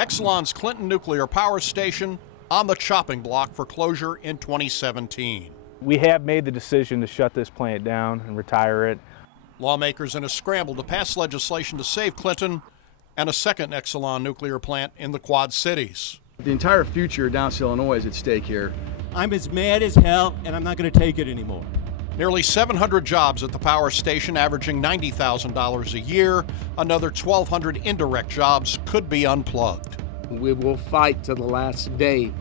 Exelon's Clinton nuclear power station on the chopping block for closure in 2017. We have made the decision to shut this plant down and retire it. Lawmakers in a scramble to pass legislation to save Clinton and a second Exelon nuclear plant in the Quad Cities. The entire future of Downstate, Illinois is at stake here. I'm as mad as hell, and I'm not going to take it anymore. Nearly 700 jobs at the power station, averaging $90,000 a year. Another 1,200 indirect jobs could be unplugged. We will fight to the last day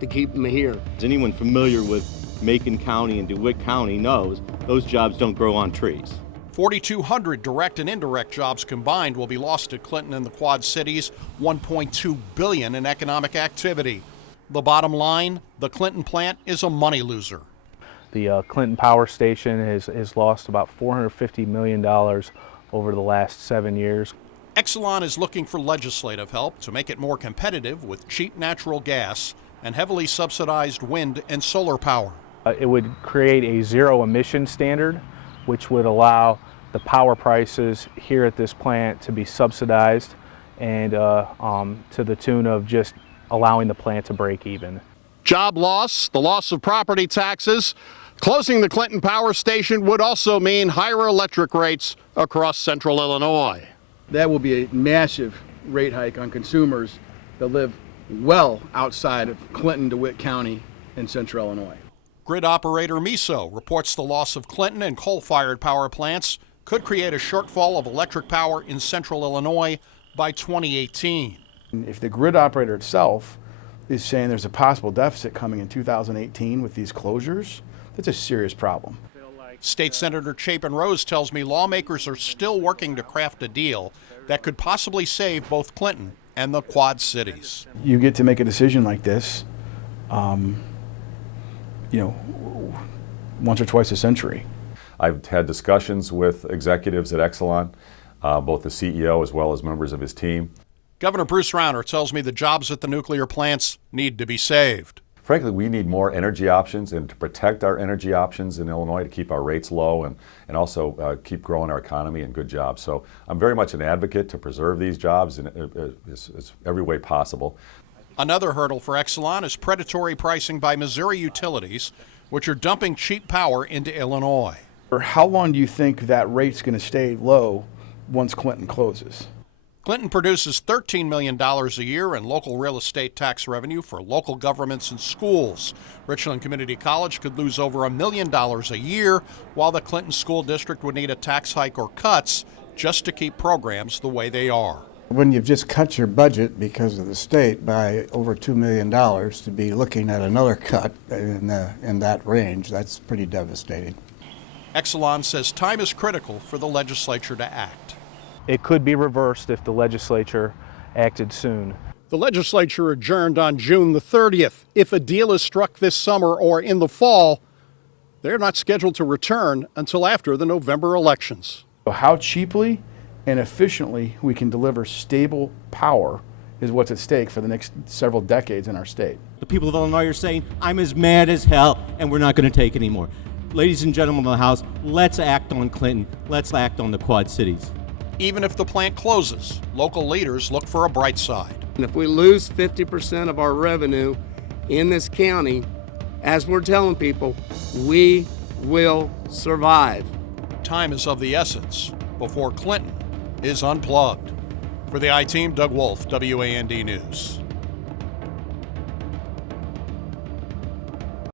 to keep them here. Anyone familiar with Macon County and DeWitt County knows those jobs don't grow on trees. 4,200 direct and indirect jobs combined will be lost at Clinton and the Quad Cities, $1.2 billion in economic activity. The bottom line, the Clinton plant is a money loser. The Clinton power station has lost about $450 million over the last 7 years. Exelon is looking for legislative help to make it more competitive with cheap natural gas and heavily subsidized wind and solar power. It would create a zero emission standard, which would allow the power prices here at this plant to be subsidized and to the tune of just allowing the plant to break even. Job loss, the loss of property taxes. Closing the Clinton power station would also mean higher electric rates across central Illinois. That will be a massive rate hike on consumers that live well outside of Clinton, DeWitt County, and central Illinois. Grid operator MISO reports the loss of Clinton and coal-fired power plants could create a shortfall of electric power in central Illinois by 2018. If the grid operator itself is saying there's a possible deficit coming in 2018 with these closures, that's a serious problem. State Senator Chapin Rose tells me lawmakers are still working to craft a deal that could possibly save both Clinton and the Quad Cities. You get to make a decision like this, once or twice a century. I've had discussions with executives at Exelon, both the CEO as well as members of his team. Governor Bruce Rauner tells me the jobs at the nuclear plants need to be saved. Frankly, we need more energy options, and to protect our energy options in Illinois to keep our rates low and also keep growing our economy and good jobs. So I'm very much an advocate to preserve these jobs in every way possible. Another hurdle for Exelon is predatory pricing by Missouri utilities, which are dumping cheap power into Illinois. How long do you think that rate's going to stay low once Clinton closes? Clinton produces $13 million a year in local real estate tax revenue for local governments and schools. Richland Community College could lose over $1 million a year, while the Clinton School District would need a tax hike or cuts just to keep programs the way they are. When you've just cut your budget because of the state by over $2 million, to be looking at another cut in that range, that's pretty devastating. Exelon says time is critical for the legislature to act. It could be reversed if the legislature acted soon. The legislature adjourned on June the 30th. If a deal is struck this summer or in the fall, they're not scheduled to return until after the November elections. How cheaply and efficiently we can deliver stable power is what's at stake for the next several decades in our state. The people of Illinois are saying, I'm as mad as hell, and we're not going to take anymore. Ladies and gentlemen of the House, let's act on Clinton. Let's act on the Quad Cities. Even if the plant closes, local leaders look for a bright side. And if we lose 50% of our revenue in this county, as we're telling people, we will survive. Time is of the essence before Clinton is unplugged. For the I-Team, Doug Wolfe, WAND News.